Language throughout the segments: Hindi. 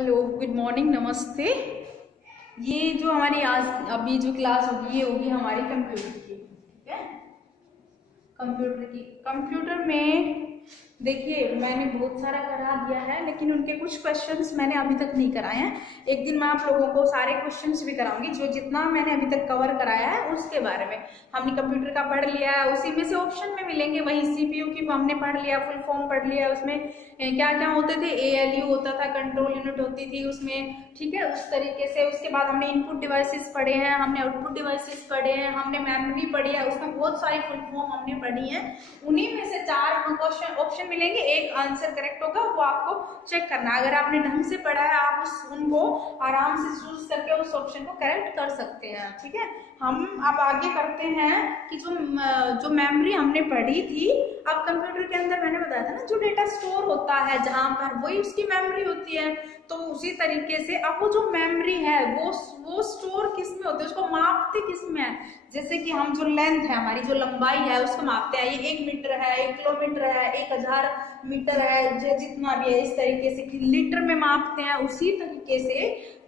हेलो, गुड मॉर्निंग, नमस्ते। ये जो हमारी आज अभी जो क्लास होगी ये होगी हमारी कंप्यूटर की, ठीक है। कंप्यूटर में देखिए मैंने बहुत सारा करा दिया है, लेकिन उनके कुछ क्वेश्चंस मैंने अभी तक नहीं कराए हैं। एक दिन मैं आप लोगों को सारे क्वेश्चंस भी कराऊंगी, जो जितना मैंने अभी तक कवर कराया है उसके बारे में। हमने कंप्यूटर का पढ़ लिया है, उसी में से ऑप्शन में मिलेंगे। वही सीपीयू की हमने पढ़ लिया, फुल फॉर्म पढ़ लिया, उसमें क्या क्या होते थे, एएलयू होता था, कंट्रोल यूनिट होती थी उसमें, ठीक है, उस तरीके से। उसके बाद हमने इनपुट डिवाइसेस पढ़े हैं, हमने आउटपुट डिवाइसेस पढ़े हैं, हमने मेमोरी पढ़ी है, उसमें बहुत सारी फुल फॉर्म हमने पढ़ी है। उन्हीं में से 4 क्वेश्चन ऑप्शन मिलेंगे, एक आंसर करेक्ट होगा, वो आपको चेक करना है। अगर आपने ढंग से पढ़ा है आप उनको आराम से चूज करके उस ऑप्शन को करेक्ट कर सकते हैं, ठीक है। हम अब आगे करते हैं कि जो मेमोरी हमने पढ़ी थी, अब कंप्यूटर के अंदर मैंने बताया था ना, जो डेटा स्टोर होता है जहां पर, वही उसकी मेमोरी होती है। तो उसी तरीके से अब वो जो मेमोरी है वो स्टोर किस में होती है, उसको मापते किस में है। जैसे कि हम जो लेंथ है, हमारी जो लंबाई है, उसको मापते हैं। ये 1 मीटर है, 1 किलोमीटर है, 1000 मीटर है, जितना भी है, इस तरीके से कि लीटर में मापते हैं। उसी तरीके से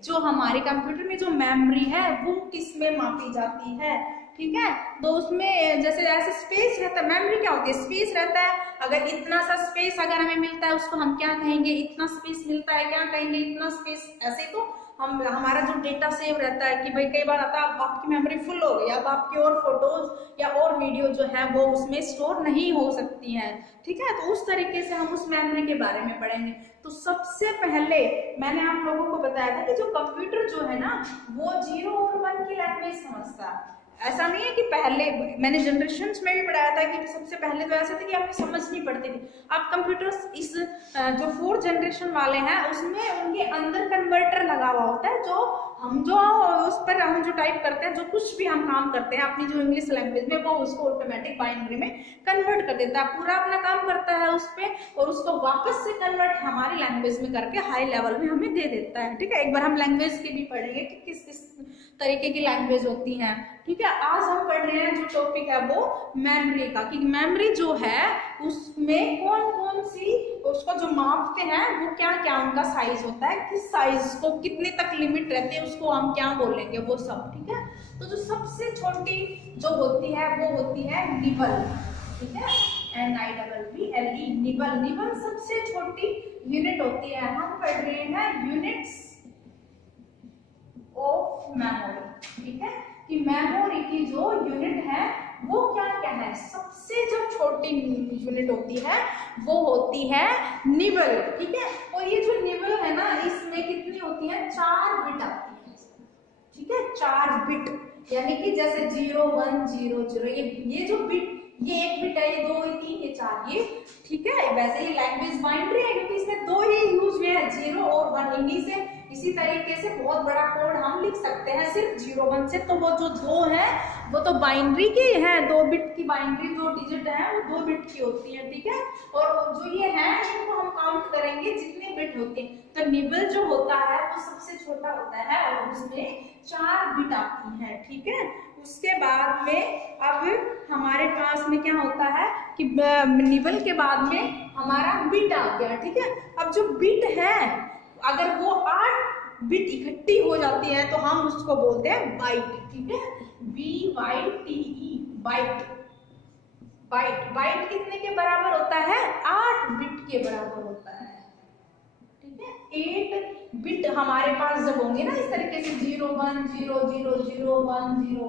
जो हमारे कंप्यूटर में जो मेमोरी है वो किस में मापी जाती है, ठीक है। तो उसमें जैसे ऐसे स्पेस रहता है, मेमोरी क्या होती है, स्पेस रहता है। अगर इतना सा स्पेस अगर हमें मिलता है उसको हम क्या कहेंगे, इतना स्पेस मिलता है, क्या कहेंगे, इतना स्पेस। ऐसे तो हमारा जो डेटा सेव रहता है कि भाई कई बार आता है आपकी मेमोरी फुल हो गई, अब आपकी और फोटोज या और वीडियो जो है वो उसमें स्टोर नहीं हो सकती हैं, ठीक है। तो उस तरीके से हम उस मेमोरी के बारे में पढ़ेंगे। तो सबसे पहले मैंने आप लोगों को बताया था कि जो कंप्यूटर जो है ना, वो 0 और 1 की लैंग्वेज समझता है। ऐसा नहीं है कि पहले, मैंने जनरेशन्स में भी पढ़ाया था कि सबसे पहले तो ऐसा था कि आपको समझ नहीं पड़ती थी। अब कंप्यूटर्स इस जो 4th जनरेशन वाले हैं उसमें उनके अंदर कन्वर्टर लगा हुआ होता है, जो उस पर हम जो टाइप करते हैं, जो कुछ भी हम काम करते हैं अपनी जो इंग्लिश लैंग्वेज में, वो उसको ऑटोमेटिक बाइनरी में कन्वर्ट कर देता है। पूरा अपना काम करता है उस पर, और उसको वापस से कन्वर्ट हमारी लैंग्वेज में करके हाई लेवल में हमें दे देता है, ठीक है। एक बार हम लैंग्वेज के भी पढ़ेंगे कि किस किस तरीके की लैंग्वेज होती हैं, ठीक है। आज हम पढ़ रहे हैं जो टॉपिक है वो मेमोरी का, कि मेमोरी जो है उसमें कौन कौन सी, उसको जो मापते हैं वो क्या क्या उनका साइज होता है, किस साइज को कितने तक लिमिट रहती है, उसको हम क्या बोलेंगे, वो सब, ठीक है। तो जो सबसे छोटी जो होती है वो होती है निबल, ठीक है, NIBBLE, निबल। निबल सबसे छोटी यूनिट होती है। हम पढ़ रहे हैं यूनिट्स ऑफ मेमोरी, ठीक है, कि मेमोरी की जो यूनिट है वो क्या क्या है। सबसे जो छोटी यूनिट होती है वो होती है निबल, ठीक है। और ये जो निबल है ना, इसमें कितनी होती है, 4 बिट आती है, ठीक है, 4 बिट। यानी कि जैसे 0 1 0 0, ये जो बिट, ये 1 बिट है, ये 2 ये 3 ये 4 ये, ठीक है। वैसे ये लैंग्वेज बाइनरी है क्योंकि इसमें 2 ही यूज हुए हैं, 0 और 1। इन्हीं से इसी तरीके से बहुत बड़ा कोड हम लिख सकते हैं सिर्फ 0 1 से। तो वो जो 2 है वो तो बाइनरी की है, 2 बिट की बाइनरी, जो डिजिट है वो 2 बिट की होती है, ठीक है। और जो ये है इनको हम काउंट करेंगे जितने बिट होते हैं। तो निबल जो होता है वो सबसे छोटा होता है और उसमें 4 बिट आती है, ठीक है। उसके बाद में अब हमारे पास में क्या होता है कि निबल के बाद में हमारा बिट आ गया, ठीक है। अब जो बिट है अगर वो 8 बिट इकट्ठी हो जाती है तो हम उसको बोलते हैं बाइट, ठीक है, BYTE, बाइट। बाइट कितने के बराबर होता है, 8 बिट के बराबर होता है, ठीक है। 8 बिट हमारे पास जब होंगे ना इस तरीके से, 0 1 0 0 0 1 0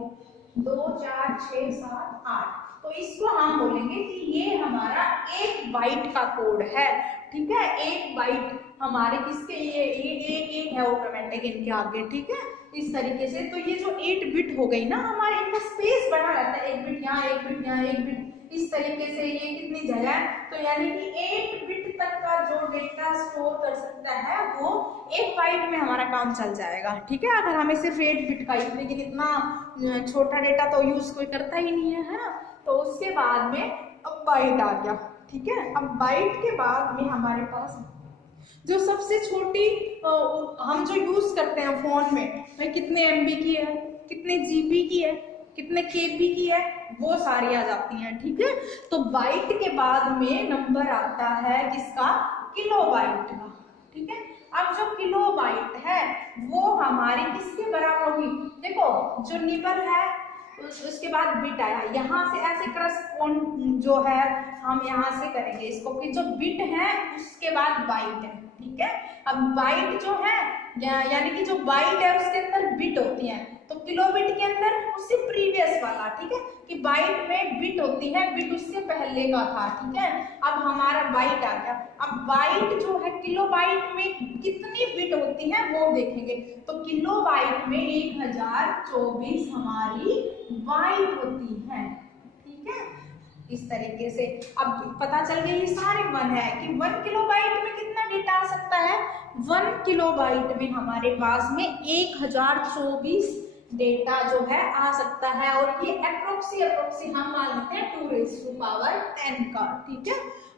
2 4 6 7 8, तो इसको हम बोलेंगे कि ये हमारा 1 बाइट का कोड है, ठीक है। 1 बाइट हमारे किसके, ये एक है ऑटोमेटिक इनके आगे, ठीक है, इस तरीके से। तो ये जो 8 बिट हो गई ना हमारे, इनका स्पेस बढ़ा रहता है, 1 बिट यहाँ, 1 बिट यहाँ, 1 बिट, इस तरीके से ये कितनी जगह है। तो यानी कि 8 बिट तक का जो डेटा स्टोर कर सकता है वो 1 बाइट में हमारा काम चल जाएगा, ठीक है। अगर हमें सिर्फ 8 बिट का, लेकिन इतना छोटा डेटा तो यूज कोई करता ही नहीं है ना। तो उसके बाद में अब बाइट आ गया, ठीक है। अब बाइट के बाद में हमारे पास जो सबसे छोटी हम जो यूज करते हैं फोन में, कितने MB की है, कितने GB की है, कितने KB की है, वो सारी आ जाती हैं, ठीक है। तो बाइट के बाद में नंबर आता है किसका, किलोबाइट का, ठीक है। अब जो किलोबाइट है वो हमारी किसके बराबर होगी, देखो जो निबल है उसके बाद बिट आया, यहाँ से ऐसे करस्पॉन्ड जो है हम यहाँ से करेंगे इसको कि जो बिट है उसके बाद बाइट है, ठीक है। अब बाइट जो है यानी कि जो बाइट है उसके अंदर बिट होती है, तो किलोबिट के अंदर उससे प्रीवियस वाला, ठीक है, कि बाइट में बिट होती है, बिट उससे पहले का था, ठीक है। अब हमारा बाइट आ गया। अब बाइट जो है किलोबाइट में कितनी बिट होती है वो देखेंगे, तो किलोबाइट में 1024 हमारी बाइट होती है, ठीक है। इस तरीके से अब पता चल गया ये सारे 1 है कि 1 किलोबाइट में कितना डेटा आ सकता है, 1 किलोबाइट में हमारे पास में 1024 डेटा जो है आ सकता है, और ये अप्रोक्सी हम मान लेते हैं 2⁻10 का, ठीक है।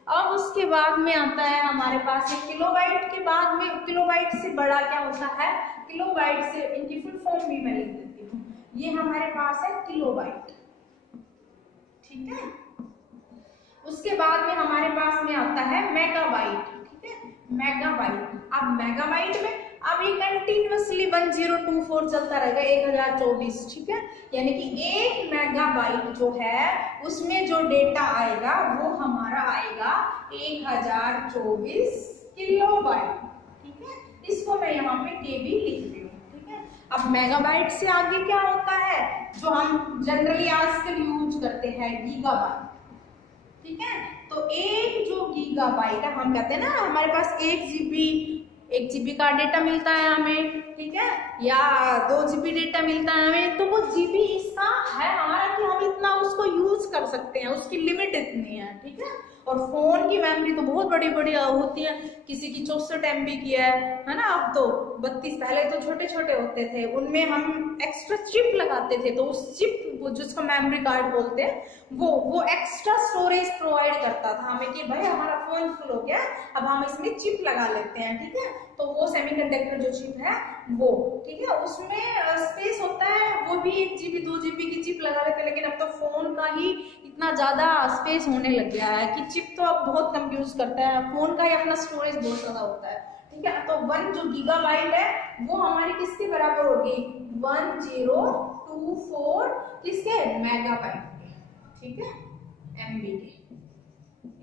अब उसके बाद में आता है हमारे पास ये किलोबाइट के बाद में, किलोबाइट से बड़ा क्या होता है, किलोबाइट से इनकी फुल फॉर्म भी मैं लिख देती हूँ, ये हमारे पास है किलोबाइट, ठीक है। उसके बाद में हमारे पास में आता है मेगाबाइट, ठीक है, मेगाबाइट। अब मेगाबाइट में अब ये कंटिन्यूअसली 1024 चलता रहेगा 1024, ठीक है, यानी कि 1 मेगाबाइट जो है उसमें जो डेटा आएगा वो हमारा आएगा 1024 किलोबाइट, ठीक है। इसको मैं यहाँ पे केबी लिख रही हूँ, ठीक है। अब मेगाबाइट से आगे क्या होता है जो हम जनरली आजकल यूज करते हैं, गीगाबाइट, ठीक है। तो एक जो गीगाबाइट है, हम कहते हैं ना हमारे पास 1 GB का डेटा मिलता है हमें, ठीक है, या 2 GB डेटा मिलता है हमें, तो वो GB इसका है हमारा कि हम इतना उसको यूज कर सकते हैं, उसकी लिमिट इतनी है, ठीक है। और फोन की मेमोरी तो बहुत बड़ी बड़ी होती है, किसी की 64 MB की है ना, अब तो 32, पहले तो छोटे छोटे होते थे, उनमें हम एक्स्ट्रा चिप लगाते थे, तो उस चिप जिसको मेमोरी कार्ड बोलते हैं वो एक्स्ट्रा स्टोरेज प्रोवाइड करता था हमें कि भाई हमारा फोन फुल हो गया, अब हम इसमें चिप लगा लेते हैं, ठीक है। तो वो सेमीकंडक्टर जो चिप है वो, ठीक है, उसमें स्पेस होता है, वो भी 1 GB 2 GB की चिप लगा लेते हैं, लेकिन अब तो फोन का ही इतना ज्यादा स्पेस होने लग गया है कि चिप तो अब बहुत कम यूज करता है, फोन का ही अपना स्टोरेज बहुत ज्यादा होता है, ठीक है। तो 1 जो गीगाबाइट है वो हमारी किसके बराबर होगी, 1024 किसके, मेगाबाइट के, ठीक है, MB के।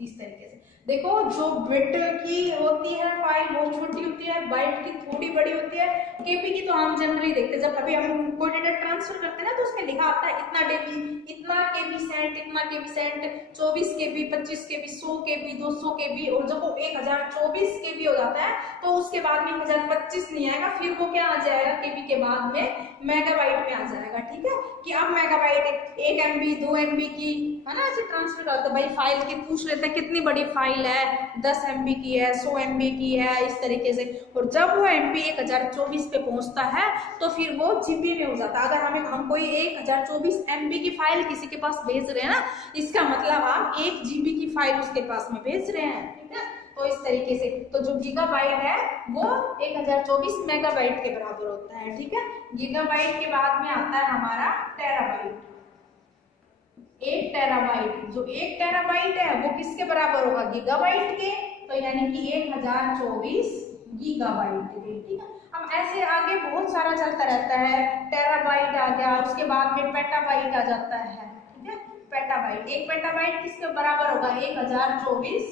इस तरीके से देखो जो बिट की होती है फाइल वो छोटी होती है, बाइट की थोड़ी बड़ी होती है, केबी की तो हम जनरली देखते हैं, जब कभी हम कोई डेटा ट्रांसफर करते हैं ना तो उसमें लिखा आता है इतना केबी, इतना केबी सेंट, इतना केबी सेंट, 24 केबी, 25 केबी, 100 केबी, 200 केबी, और जब वो 1024 केबी हो जाता है तो उसके बाद में 1025 नहीं आएगा, फिर वो क्या आ जाएगा, केबी के बाद में मेगाबाइट में आ जाएगा, ठीक है। कि अब मेगाबाइट 1 MB 2 MB की है ना, ऐसे ट्रांसफर करते भाई, फाइल की पूछ लेते हैं कितनी बड़ी फाइल है, 10 MB की है, 100 MB की है, इस तरीके से। और जब वो MB 1024 पे पहुंचता है तो फिर वो GB में हो जाता है। अगर हम कोई 1024 MB की फाइल किसी के पास भेज रहे हैं ना, इसका मतलब आप 1 GB की फाइल उसके पास में भेज रहे हैं, ठीक है। तो इस तरीके से तो जो गीगाबाइट है वो 1024 मेगाबाइट के बराबर होता है, ठीक है। गीगाबाइट के बाद में आता है हमारा टेराबाइट। 1 टेराबाइट, जो 1 टेराबाइट है वो किसके बराबर होगा, गीगाबाइट के, तो यानी कि 1024 गीगाबाइट के, ठीक है। अब ऐसे आगे बहुत सारा चलता रहता है, टेराबाइट आ गया, उसके बाद में पेटाबाइट आ जाता है, ठीक है। पेटाबाइट, 1 पेटाबाइट किसके बराबर होगा, 1024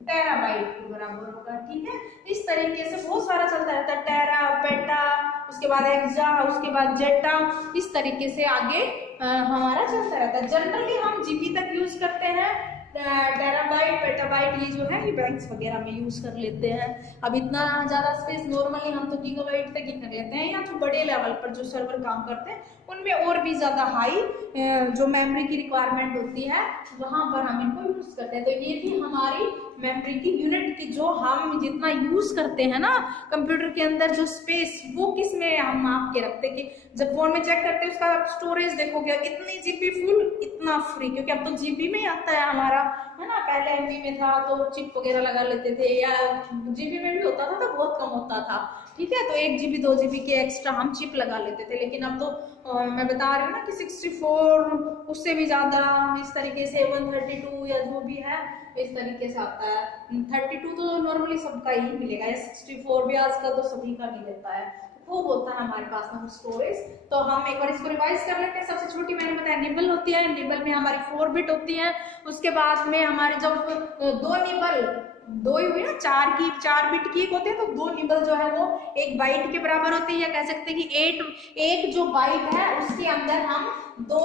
टेराबाइट के बराबर होगा, ठीक है। इस तरीके से बहुत सारा चलता रहता है, टेरा, पेटा, उसके बाद एक्सा, उसके बाद जेटा, इस तरीके से आगे हमारा चलता रहता है। जनरली हम जीबी तक यूज करते हैं, टेराबाइट, पेटाबाइट ये जो है ये बैंक्स वगैरह में यूज कर लेते हैं। अब इतना ज्यादा स्पेस नॉर्मली हम तो गीगाबाइट तक ही कर लेते हैं, या तो बड़े लेवल पर जो सर्वर काम करते हैं उनमें और भी ज्यादा हाई जो मेमोरी की रिक्वायरमेंट होती है वहां पर हम इनको यूज करते हैं। तो ये थी हमारी मेमोरी की यूनिट की, जो हम जितना यूज करते हैं ना कंप्यूटर के अंदर जो स्पेस, वो किस में हम माप के रखते हैं कि जब फोन में चेक करते हैं उसका स्टोरेज देखोगे इतनी जीबी फुल, इतना फ्री, क्योंकि अब तो जीबी में ही आता है हमारा है ना, पहले एमबी में था तो चिप वगैरह लगा लेते थे, या जीबी में भी होता था तो बहुत कम होता था, ठीक है, तो 1 GB 2 GB के एक्स्ट्रा हम चिप लगा लेते थे। लेकिन अब तो मैं बता रही हूँ ना कि 64 उससे भी ज्यादा इस तरीके से 132 या जो भी है इस तरीके से आता है। 32 तो नॉर्मली सबका ही मिलेगा, या 64 भी आजकल तो सभी का मिल जाता है, खूब होता है हमारे पास में स्टोरेज। तो हम एक बार इसको रिवाइज कर लेते हैं। सबसे छोटी मैंने बताया निबल होती है, निबल में हमारी 4 बिट होती है। उसके बाद में हमारे जब 2 निबल, 2 ही हुई ना, 4 बिट की एक होती है, तो 2 निबल जो है वो 1 बाइट के बराबर होती है, या कह सकते हैं कि एक जो बाइट है उसके अंदर हम 2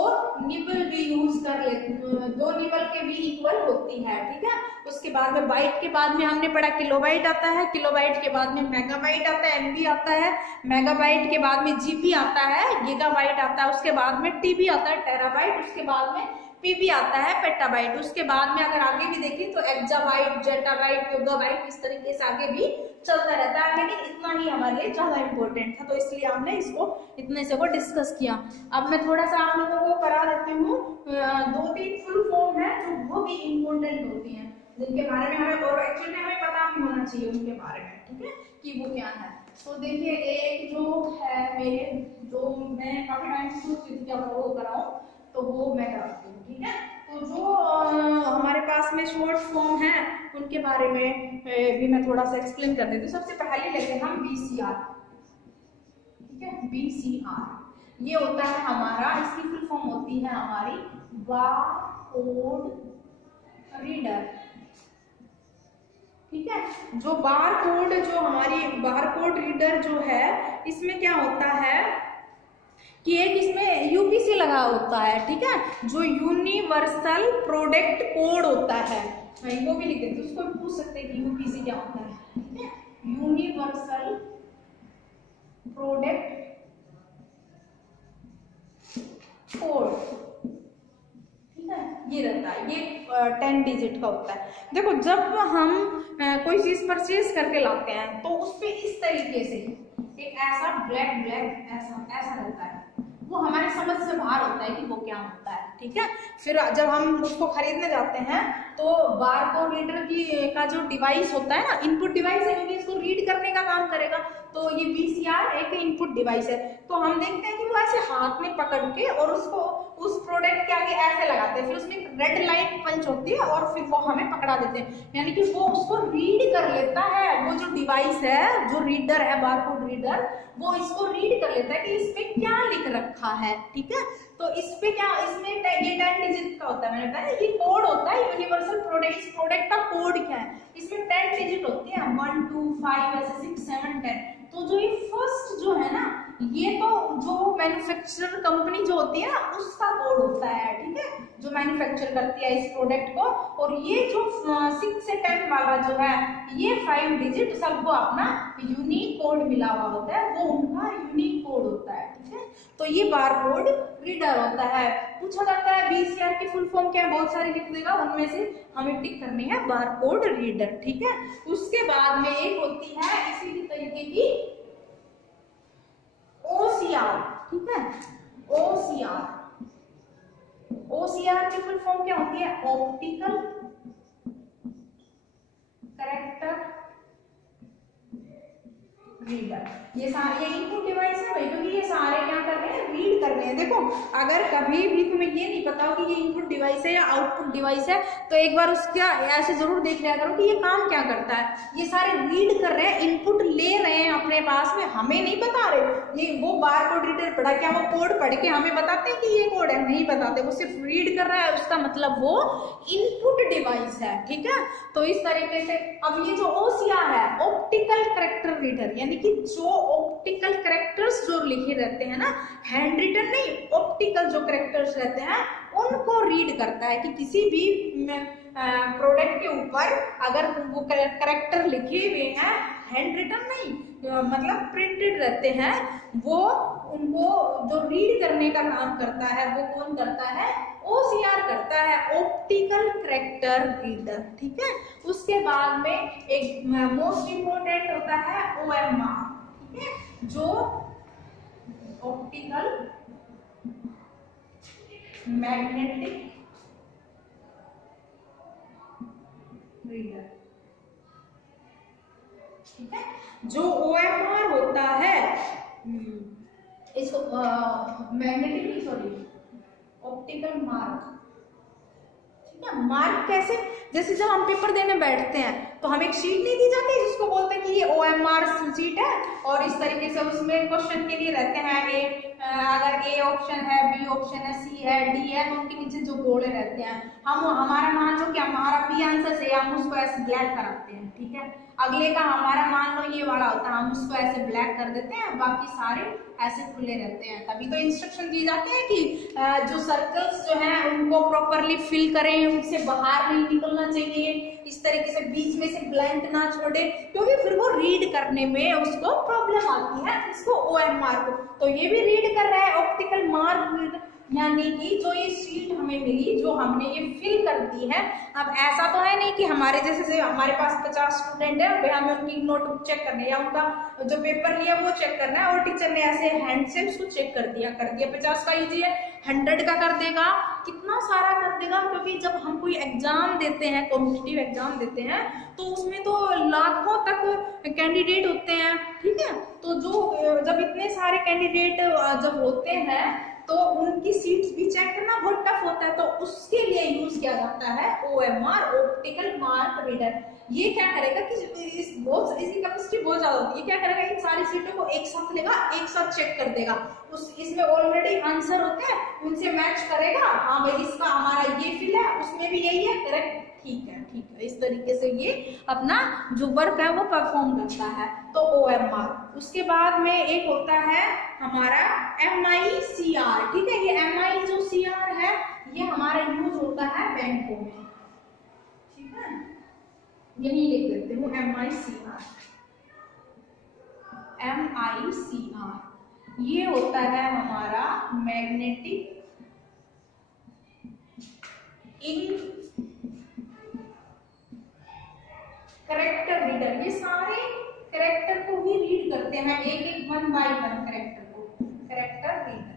निबल भी यूज कर लेते हैं, 2 निबल के भी इक्वल होती है, ठीक है। उसके बाद में बाइट के बाद में हमने पढ़ा किलोबाइट आता है, किलोबाइट के बाद में मेगाबाइट आता है, एमबी आता है, मेगाबाइट के बाद में जीबी आता है, गीगाबाइट आता है, उसके बाद में टीबी आता है, टेराबाइट, उसके बाद में पीबी आता है, पेटाबाइट। उसके बाद में अगर आगे भी देखें तो एक्जाबाइट, जेटाबाइट, योगाबाइट, इस तरीके से आगे भी चलता रहता है। लेकिन इतना ही हमारे लिए ज्यादा इंपॉर्टेंट था, तो इसलिए हमने इसको इतने से वो डिस्कस किया। अब मैं थोड़ा सा आप लोगों को करा देती हूँ 2-3 फुल फॉर्म है जो बहुत ही इंपॉर्टेंट होती है, जिनके बारे में हमें, और एक्चुअली हमें पता भी होना चाहिए उनके बारे में, ठीक है, कि वो क्या है। तो देखिए एक जो है मेरे, जो मैं काफी टाइम से सोच रही थी कि आप लोगों को कराऊं, तो वो मैं कराती हूँ, ठीक है। तो जो हमारे पास में शॉर्ट फॉर्म है उनके बारे में भी मैं थोड़ा सा एक्सप्लेन कर देती हूँ। सबसे पहले लेते हैं हम BCR, ठीक है, BCR ये होता है हमारा, इसकी फुल फॉर्म होती है हमारी बारकोड रीडर, ठीक है। जो बारकोड, जो हमारी बारकोड रीडर जो है, इसमें क्या होता है कि एक इसमें यूपीसी लगा होता है, ठीक है, जो यूनिवर्सल प्रोडक्ट कोड होता है, वो भी लिख देते, उसको पूछ सकते हैं कि यूपीसी क्या होता है, ठीक है, यूनिवर्सल प्रोडक्ट कोड, ठीक है, ये रहता है, ये 10 डिजिट का होता है। देखो जब हम कोई चीज परचेज करके लाते हैं तो उस पे इस तरीके से एक ऐसा ब्लैक ऐसा रहता है, वो हमारे समझ से बाहर होता है कि वो क्या होता है, ठीक है। फिर जब हम उसको खरीदने जाते हैं तो बारकोड रीडर की का जो डिवाइस होता है ना, इनपुट डिवाइस है, क्योंकि इसको रीड करने का काम करेगा, तो ये BCR एक इनपुट डिवाइस है। तो हम देखते हैं कि वो ऐसे हाथ में पकड़ के और उसको उस प्रोडक्ट के आगे ऐसे लगाते हैं, फिर उसमें रेड लाइन पंच होती है और फिर वो हमें पकड़ा देते हैं, यानी कि वो उसको रीड कर लेता है। वो जो डिवाइस है, जो रीडर है, बारकोड रीडर, वो इसको रीड कर लेता है कि इस पे क्या लिख रखा है, ठीक है। तो इस पे क्या, इसमें ये 10 डिजिट का होता है, मैंने बताया ये कोड होता है यूनिवर्सल प्रोडक्ट। इस प्रोडक्ट का कोड क्या है, इसमें 10 डिजिट होती है, 1 2 5 ऐसे 6 7 10। तो जो ये फर्स्ट जो है ना, ये तो जो मैन्युफैक्चरर कंपनी जो होती है ना, उसका कोड होता है, ठीक है, जो मैन्युफैक्चर करती है इस प्रोडक्ट को। और ये जो 6 से 10 वाला जो है, ये 5 डिजिट सबको अपना यूनिक कोड मिला हुआ होता है, वो उनका यूनिक कोड होता है, ठीक है। तो ये बारकोड रीडर होता है। पूछा जाता है BCR की फुल फॉर्म क्या है, बहुत सारी लिख देगा, उनमें से हमें टिक करनी है बारकोड रीडर, ठीक है। उसके बाद में एक होती है इसी तरीके की OCR, ठीक है, OCR की फुल फॉर्म क्या होती है, ऑप्टिकल कैरेक्टर रीडर। ये सारे, ये इनपुट डिवाइस है भाई, क्योंकि ये सारे क्या कर रहे हैं, रीड कर रहे हैं। देखो अगर कभी भी तुम्हें ये नहीं पता हो कि ये इनपुट डिवाइस है या आउटपुट डिवाइस है, तो एक बार उसका ऐसे जरूर देख लिया करो कि ये काम क्या करता है। ये सारे रीड कर रहे हैं, इनपुट ले रहे हैं अपने पास में, हमें नहीं बता रहे। ये वो बारकोड रीडर पढ़ा, क्या वो कोड पढ़ के हमें बताते हैं कि ये कोड है, नहीं बताते, वो सिर्फ रीड कर रहा है, उसका मतलब वो इनपुट डिवाइस है, ठीक है। तो इस तरीके से अब ये जो OCR है, ऑप्टिकल कैरेक्टर रीडर, यानी कि जो ऑप्टिकल कैरेक्टर्स जो लिखे रहते हैं ना, हैंड रिटन नहीं, ऑप्टिकल जो कैरेक्टर्स रहते हैं उनको रीड करता है। कि किसी भी प्रोडक्ट के ऊपर अगर वो कैरेक्टर लिखे हुए हैं, हैंड रिटन नहीं, मतलब प्रिंटेड रहते हैं, वो उनको जो रीड करने का काम करता है वो कौन करता है, OCR करता है, ऑप्टिकल कैरेक्टर रीडर, ठीक है। उसके बाद में एक मोस्ट इंपोर्टेंट होता है OMR, ठीक है, जो ऑप्टिकल मैग्नेटिक रीडर। ठीक है, जो OMR होता है इसको मैग्नेटिक सॉरी ऑप्टिकल मार्क। ठीक है, मार्क कैसे, जैसे जब हम पेपर देने बैठते हैं तो हम एक शीट नहीं दी जाती जिसको बोलते हैं कि ये OMR शीट है, और इस तरीके से उसमें क्वेश्चन के लिए रहते हैं अगर A ऑप्शन है, B ऑप्शन है, C है, D है, तो उनके नीचे जो गोले रहते हैं, हम हमारा मान लो कि हमारा B आंसर से हम उसको ऐसे ब्लैक कराते हैं। ठीक है, अगले का हमारा मान लो ये वाला होता है, हम उसको ऐसे ब्लैक कर देते हैं, बाकी सारे ऐसे खुले रहते हैं। तभी तो इंस्ट्रक्शन दी जाती है कि जो सर्कल्स जो हैं उनको प्रॉपरली फिल करें, उनसे बाहर नहीं निकलना चाहिए, इस तरीके से बीच में से ब्लैंक ना छोड़े, क्योंकि फिर वो रीड करने में उसको प्रॉब्लम आती है, इसको OMR को। तो ये भी रीड कर रहा है ऑप्टिकल मार्क, यानी कि जो ये शीट हमें मिली, जो हमने ये फिल कर दी है। अब ऐसा तो है नहीं कि हमारे जैसे हमारे पास 50 स्टूडेंट है, भाई हमें उनकी नोटबुक चेक करनी है या उनका जो पेपर लिया वो चेक करना है, और टीचर ने ऐसे हैंड से उसको चेक कर दिया 50 का इजी है, 100 का कर देगा, कितना सारा कर देगा। क्योंकि जब हम कोई एग्जाम देते हैं, कॉम्पिटिटिव एग्जाम देते हैं, तो उसमें तो लाखों तक कैंडिडेट होते हैं। ठीक है, तो जब इतने सारे कैंडिडेट जब होते हैं तो उनकी सीट्स भी चेक करना बहुत टफ होता है, तो उसके लिए यूज किया जाता है OMR ऑप्टिकल मार्क रीडर। ये क्या करेगा कि इसकी कैपेसिटी बहुत ज्यादा होती है, क्या करेगा इन सारी सीटों को एक साथ लेगा, एक साथ चेक कर देगा, इसमें ऑलरेडी आंसर होते हैं, उनसे मैच करेगा, हाँ भाई इसका हमारा ये फिल है, उसमें भी यही है, करेक्ट, ठीक है, ठीक है। इस तरीके से ये अपना जो वर्क है वो परफॉर्म करता है, तो OMR। उसके बाद में एक होता है हमारा MICR। ठीक है, ये MI जो CR है ये हमारा यूज होता है बैंकों में। ठीक है, यही लिख देते हूँ MICR। ये होता है हमारा मैग्नेटिक इंक करेक्टर रीडर। ये सारे करेक्टर को ही रीड करते हैं, एक 1 बाय 1 करेक्टर को, करेक्टर रीडर।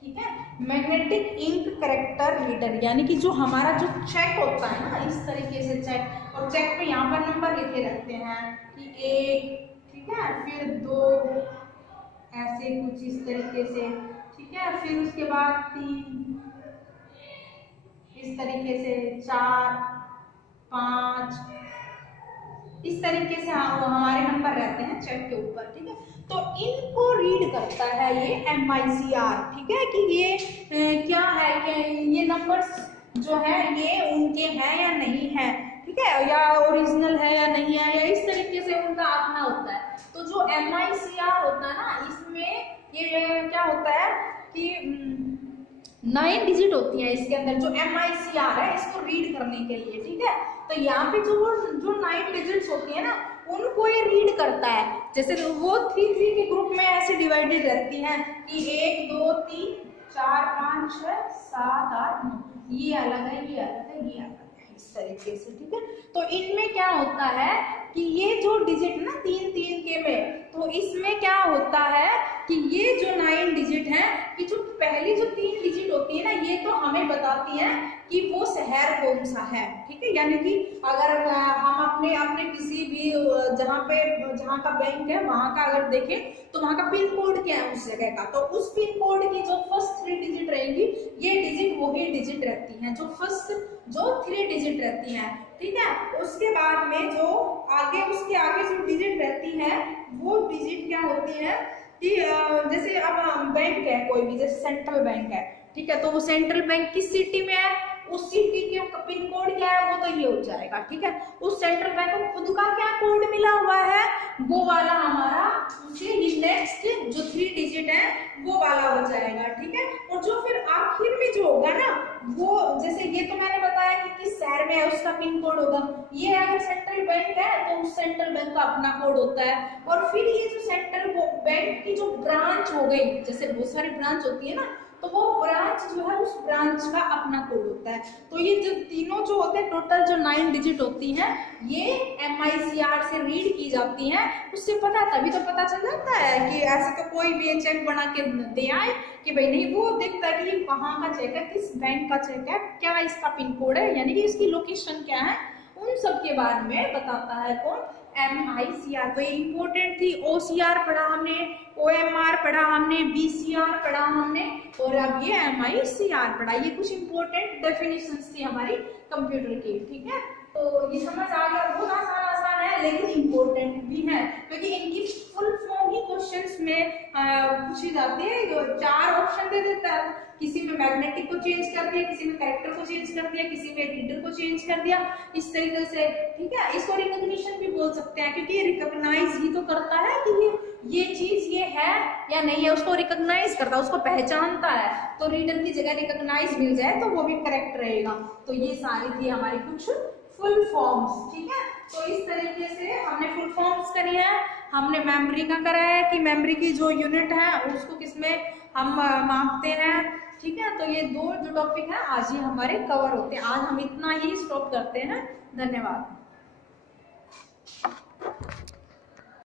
ठीक है, मैग्नेटिक इंक करेक्टर रीडर, यानी कि जो हमारा जो चेक होता है ना, इस तरीके से चेक, और चेक पे यहाँ पर नंबर लिखे रहते हैं कि 1, ठीक है, फिर 2, ऐसे कुछ इस तरीके से। ठीक है, फिर उसके बाद 3, इस तरीके से 4, 5, इस तरीके से हमारे नंबर रहते हैं चेक के ऊपर। ठीक है, तो इनको रीड करता है ये MICR। ठीक है, कि ये क्या है कि ये नंबर्स जो है ये उनके हैं या नहीं है, ठीक है, या ओरिजिनल है या नहीं है, या इस तरीके से उनका आंकना होता है। तो जो MICR होता है ना, इसमें ये क्या होता है कि 9 डिजिट होती है इसके अंदर, जो MICR है इसको रीड करने के लिए। ठीक है, तो यहाँ पे जो 9 डिजिट्स होती है ना, उनको ये रीड करता है। जैसे वो 3 के ग्रुप में ऐसे डिवाइडेड रहती हैं कि 1, 2, 3, 4, 5, 6, 7, 8, 9, ये अलग है, ये अलग है, ये अलग है, इस तरीके से। ठीक है, तो इनमें क्या होता है कि ये जो डिजिट ना 3 के में, तो इसमें क्या होता है कि ये जो 9 डिजिट है, कि जो पहली जो 3 डिजिट होती है ना, ये तो हमें बताती है कि वो शहर कौन सा है। ठीक है, यानी कि अगर हम अपने किसी भी जहाँ का बैंक है वहां का अगर देखें तो वहां का पिन कोड क्या है उस जगह का, तो उस पिन कोड की जो फर्स्ट 3 डिजिट रहेंगी, ये डिजिट वही डिजिट रहती हैं, जो 3 डिजिट रहती हैं। ठीक है, उसके बाद में जो उसके आगे जो डिजिट रहती है, वो डिजिट क्या होती है कि जैसे अब बैंक है कोई भी, जैसे सेंट्रल बैंक है, ठीक है, तो वो सेंट्रल बैंक किस सिटी में है, उस सिटी के पिन कोड क्या है, वो तो ये हो जाएगा। ठीक है, उस सेंट्रल बैंक को खुद का क्या कोड मिला हुआ है, वो वाला हमारा उसके नेक्स्ट जो 3 डिजिट है वो वाला हो जाएगा। ठीक है, और जो फिर आखिर में जो होगा ना, वो जैसे ये तो मैंने बताया कि किस शहर में है उसका पिन कोड होगा, ये अगर सेंट्रल बैंक है तो उस सेंट्रल बैंक का अपना कोड होता है। और फिर ये जो सेंट्रल बैंक की जो ब्रांच हो गई, जैसे बहुत सारी ब्रांच होती है ना, तो वो ब्रांच जो है उस ब्रांच का अपना कोड होता है। तो ये जो तीनों तीनों जो होते हैं टोटल जो 9 डिजिट होती हैं ये MICR से रीड की जाती हैं। उससे पता तभी तो पता चल जाता है कि ऐसे तो कोई भी चेक बना के दे आए कि भाई नहीं, वो देखता है कि कहाँ का चेक है, किस बैंक का चेक है, क्या इसका पिन कोड है, यानी कि इसकी लोकेशन क्या है, उन सब के बारे में बताता है कौन, MICR। तो ये इम्पोर्टेंट थी। OCR पढ़ा हमने, OMR पढ़ा हमने, BCR पढ़ा हमने, और अब ये MICR पढ़ा। ये कुछ इम्पोर्टेंट डेफिनेशंस थी हमारी कंप्यूटर की, ठीक है। तो ये समझ आ गया, बहुत आसान है लेकिन इम्पोर्टेंट भी है, क्योंकि इनकी फुल फॉर्म ही क्वेश्चंस में पूछी जाती है। 4 ऑप्शन दे देता है, किसी में मैग्नेटिक को चेंज कर दिया, किसी में कैरेक्टर को चेंज कर दिया, किसी में रीडर को चेंज कर दिया, इस तरीके से, ठीक है। इसको रिकॉग्निशन भी बोल सकते हैं, क्योंकि ये रिकॉग्नाइज ही तो करता है कि ये चीज ये है या नहीं है, उसको रिकॉग्नाइज करता है, उसको पहचानता है। तो रीडर की जगह रिकॉग्नाइज मिल जाए तो वो भी करेक्ट रहेगा। तो ये सारी थी हमारी कुछ फुल फॉर्म्स, ठीक है। तो इस तरीके से हमने फुल फॉर्म्स करी है। हमने मेमोरी का करा है कि मेमोरी की जो यूनिट है उसको किसमें हम मापते हैं, ठीक है। तो ये 2 जो टॉपिक है आज ही हमारे कवर होते हैं। आज हम इतना ही स्टॉप करते हैं। धन्यवाद।